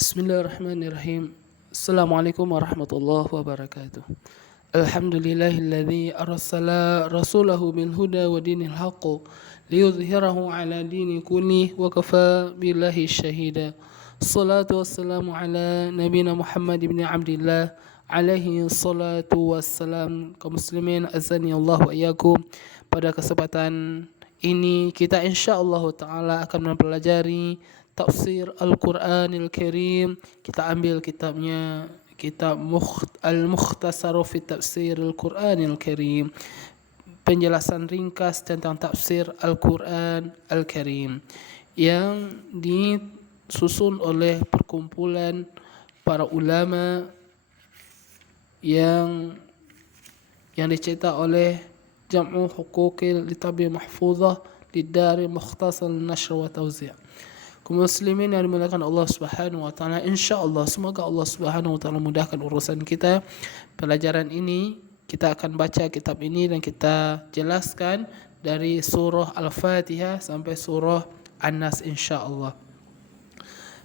Bismillahirrahmanirrahim. Assalamualaikum warahmatullahi wabarakatuh. Alhamdulillahilladzi arsala rasulahu bil huda wa dinil haqq liyudhhirahu ala dini kulli wa kafa billahi syahida. Salatu wassalamu ala nabiyina Muhammad ibn Abdillah alaihi salatu wassalam. Kaum muslimin azani Allah wa iyyakum. Pada kesempatan ini kita insyaallah taala akan mempelajari tafsir Al-Quranil Karim. Kita ambil kitabnya, kitab Al-Mukhtasar fi Tafsir Al-Quranil Karim, penjelasan ringkas tentang tafsir Al-Quran Al-Karim yang disusun oleh perkumpulan para ulama yang dicetak oleh Jam'u Huquqil Litabi Mahfuzah Lidari Mukhtasar Nashr wa Tawzi'. Kaum muslimin yang dimuliakan Allah Subhanahu wa taala, insyaallah semoga Allah Subhanahu wa taala mudahkan urusan kita. Pelajaran ini kita akan baca kitab ini dan kita jelaskan dari surah Al-Fatihah sampai surah An-Nas insyaallah.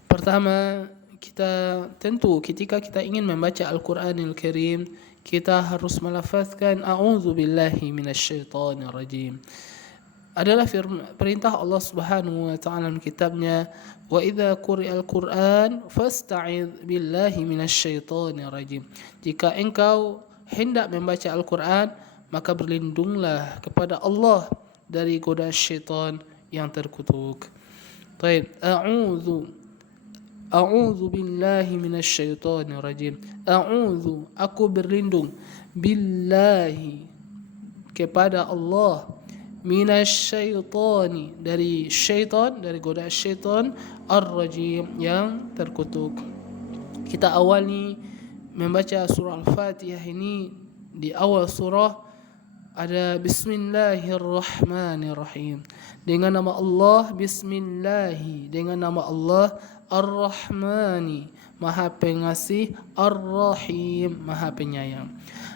Pertama, kita tentu ketika kita ingin membaca Al-Qur'anil Karim, kita harus melafazkan a'udzubillahi minasyaitonir rajim. Adalah perintah Allah Subhanahu wa taala dalam kitabnya, wa idza quri'al Qur'an fasta'idz billahi minasyaitonir rajim. Jika engkau hendak membaca Al-Qur'an, maka berlindunglah kepada Allah dari godaan syaitan yang terkutuk. Baik, a'udzu billahi minasyaitonir rajim. A'udzu, aku berlindung, billahi, kepada Allah, minasyaitani, dari syaitan, dari godaan syaitan, ar-rajim, yang terkutuk. Kita awali membaca surah Al-Fatihah ini. Di awal surah ada Bismillahirrahmanirrahim, dengan nama Allah, Bismillahi, dengan nama Allah, Ar-Rahmani, Maha Pengasih, Ar-Rahim, Maha Penyayang.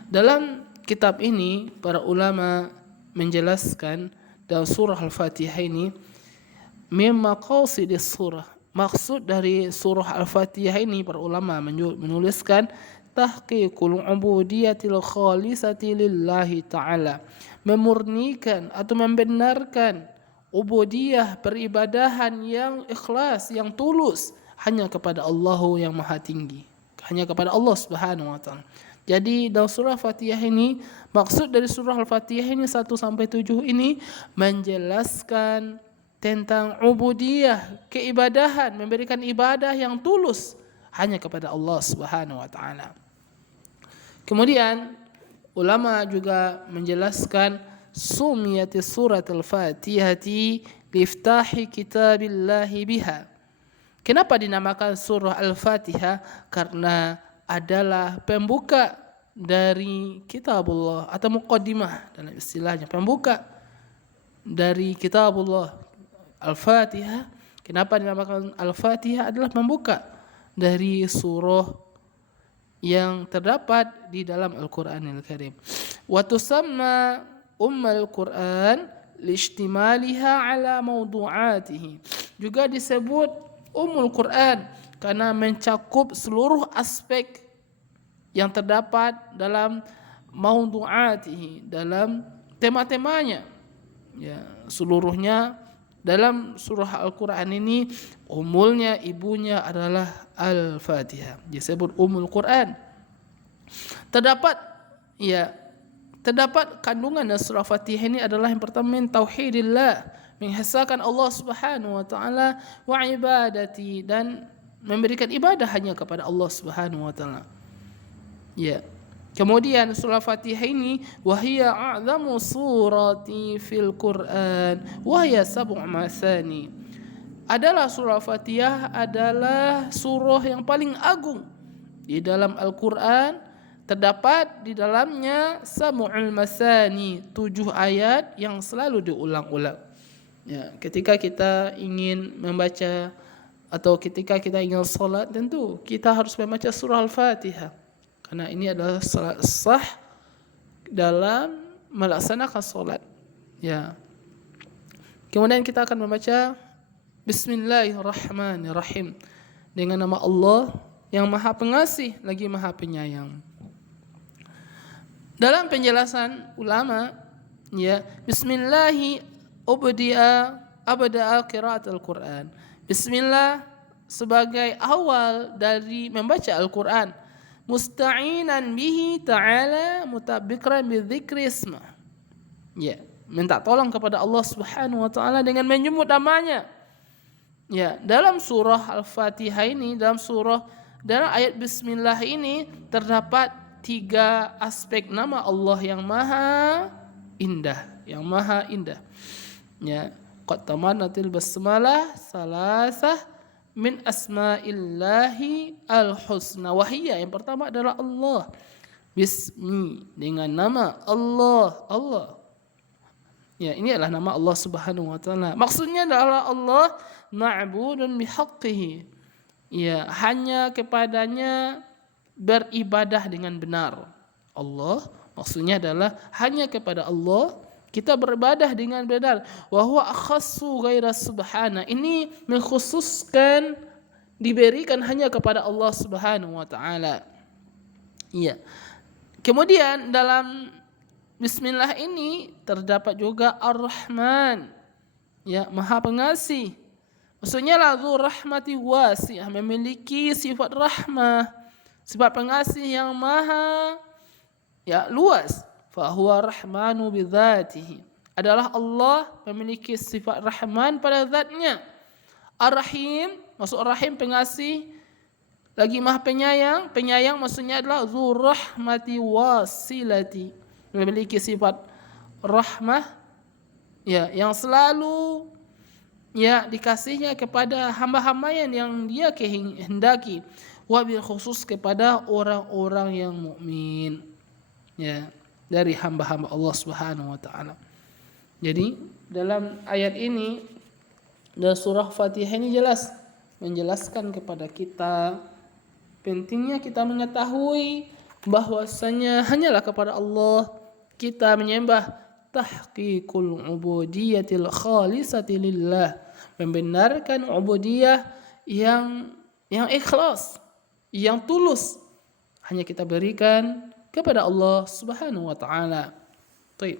Dalam kitab ini para ulama menjelaskan dalam surah Al-Fatihah ini, mimma qasidis surah, maksud dari surah Al-Fatihah ini para ulama menuliskan tahqiqul ubudiyatil khalisati lillahi ta'ala, memurnikan atau membenarkan ubudiyah, peribadahan yang ikhlas, yang tulus hanya kepada Allah yang Maha Tinggi, hanya kepada Allah Subhanahu wa taala. Jadi dalam surah Al-Fatihah ini, maksud dari surah Al-Fatihah ini 1 sampai 7 ini menjelaskan tentang ubudiyah, keibadahan, memberikan ibadah yang tulus hanya kepada Allah Subhanahu wa taala. Kemudian ulama juga menjelaskan sumiyatis surat Al-Fatihati liftahi kitabillahi biha. Kenapa dinamakan surah Al-Fatihah? Karena adalah pembuka dari kitabullah atau muqaddimah dalam istilahnya, pembuka dari kitabullah. Al-Fatihah, kenapa dinamakan Al-Fatihah? Adalah pembuka dari surah yang terdapat di dalam Al-Qur'anil Karim. Wa tusamma ummul Qur'an liishtimaliha ala mawdu'atihi. Juga disebut Ummul Qur'an karena mencakup seluruh aspek yang terdapat dalam maudu'atihi, dalam tema-temanya. Ya, seluruhnya dalam surah Al-Quran ini, umulnya, ibunya adalah Al-Fatihah, disebut Ummul Quran. Terdapat kandungan dalam surah Fatihah ini adalah yang pertama, tauhidillah, menghesahkan Allah Subhanahu wa taala, wa ibadati, dan memberikan ibadah hanya kepada Allah Subhanahu wa taala. Ya. Kemudian surah Fatihah ini wahiya a'zamu surati fil Qur'an wa hiya sab'u masani. Adalah surah Fatihah adalah surah yang paling agung di dalam Al-Qur'an. Terdapat di dalamnya sab'ul masani, 7 ayat yang selalu diulang-ulang. Ya, ketika kita ingin membaca atau ketika kita ingin salat, tentu kita harus membaca surah Al-Fatihah, karena ini adalah salat sah dalam melaksanakan salat. Ya. Kemudian kita akan membaca Bismillahirrahmanirrahim, dengan nama Allah yang Maha Pengasih lagi Maha Penyayang. Dalam penjelasan ulama, ya, bismillahi abda'a qiraatul Quran. Bismillah sebagai awal dari membaca Al-Quran. Musta'inan bihi ta'ala mutabikran bidzikri ismah. Ya, minta tolong kepada Allah Subhanahu wa taala dengan menyebut namanya. Ya, dalam surah Al-Fatihah ini, dalam ayat bismillah ini terdapat 3 aspek nama Allah yang maha indah, Ya, qad tamanatil basmalah salasah min asma'illahi al-husna. Wahiyya, yang pertama adalah Allah. Bismi, dengan nama Allah. Ya, ini adalah nama Allah Subhanahu wa taala. Maksudnya adalah Allah ma'budun bihaqqihi. Ya, hanya kepadanya beribadah dengan benar. Allah maksudnya adalah hanya kepada Allah kita beribadah dengan benar. Wa huwa akhassu ghaira subhana. Ini mengkhususkan diberikan hanya kepada Allah Subhanahu wa taala. Iya. Kemudian dalam bismillah ini terdapat juga Ar-Rahman. Ya, Maha Pengasih. Maksudnya dzu rahmati wasi'ah, memiliki sifat rahmah, sifat pengasih yang maha luas. Fa huwa rahmanu bidzatihi. Adalah Allah memiliki sifat rahman pada zatnya. Ar-Rahim, maksud Ar-Rahim pengasih lagi maha penyayang. Penyayang maksudnya adalah dzu rahmati wasilati, memiliki sifat rahmah yang selalu dikasihnya kepada hamba-hamba yang dia kehendaki, wabil khusus kepada orang-orang yang mukmin, dari hamba-hamba Allah Subhanahu wa taala. Jadi dalam ayat ini, dalam surah Fatihah ini jelas menjelaskan kepada kita pentingnya kita mengetahui bahwasanya hanyalah kepada Allah kita menyembah, tahqiqul ubudiyatil khalisati lillah, membenarkan ubudiyah yang ikhlas, yang tulus hanya kita berikan kepada Allah Subhanahu wa taala. Baik.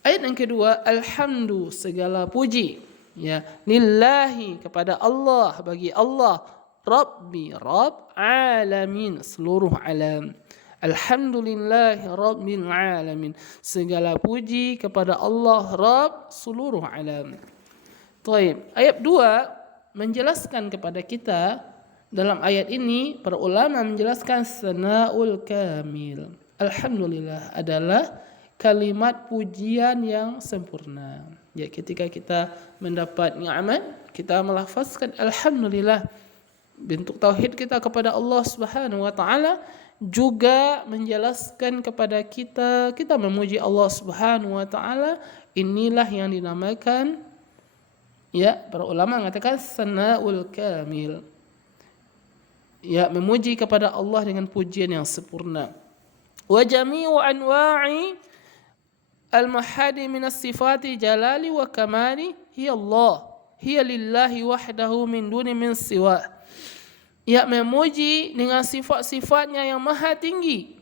Ayat yang kedua, alhamdu, segala puji, lillahi, kepada Allah, bagi Allah, Rabbi, Rabb, alamin, seluruh alam. Alhamdulillahi Rabbil alamin, segala puji kepada Allah Rabb seluruh alam. Baik, ayat 2 menjelaskan kepada kita, dalam ayat ini para ulama menjelaskan sana'ul kamil. Alhamdulillah adalah kalimat pujian yang sempurna. Ya, ketika kita mendapat nikmat, kita melafazkan alhamdulillah, bentuk tauhid kita kepada Allah Subhanahu wa taala, juga menjelaskan kepada kita memuji Allah Subhanahu wa taala. Inilah yang dinamakan, para ulama mengatakan sana'ul kamil. Memuji kepada Allah dengan pujian yang sempurna. Wa jami'u anwa'i al-mahadi min as-sifati jalali wa kamali hiya Allah, hiya lillahi wahdahu min duni min siwa. Memuji dengan sifat-sifatnya yang maha tinggi,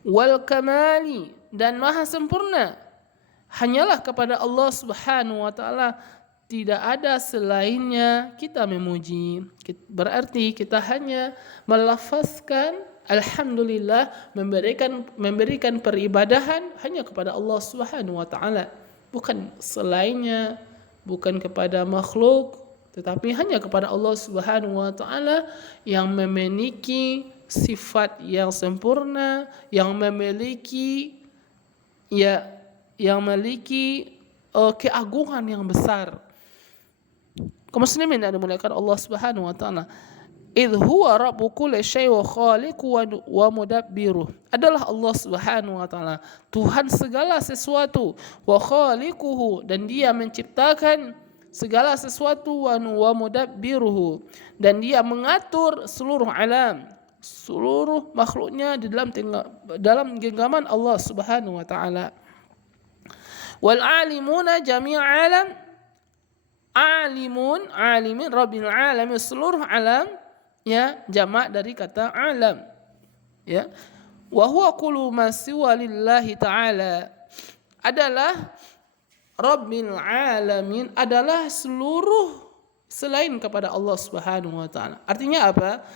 wal kamali, dan maha sempurna, hanyalah kepada Allah Subhanahu wa taala, tidak ada selainnya kita memuji. Berarti kita hanya melafazkan alhamdulillah, memberikan peribadahan hanya kepada Allah Subhanahu wa taala, bukan selainnya, bukan kepada makhluk, tetapi hanya kepada Allah Subhanahu wa taala yang memiliki sifat yang sempurna, yang memiliki keagungan yang besar. Kaum muslimin yang dimuliakan Allah Subhanahu wa taala, idh huwa rabbu kulli syai' wa khaliqu wa mudabbiruh, adalah Allah Subhanahu wa taala Tuhan segala sesuatu, wa khaliquhu, dan dia menciptakan segala sesuatu, wa mudabbiruhu, dan dia mengatur seluruh alam, seluruh makhluknya di dalam genggaman Allah Subhanahu wa taala. Wal alimuna jami' alam alimun, alimin, rabbil alamin, seluruh alam, ya, jamak dari kata alam, ya. Wa huwa kullu ma siwa lillahi ta'ala, adalah rabbil alamin, adalah seluruh selain kepada Allah Subhanahu wa taala. Artinya apa?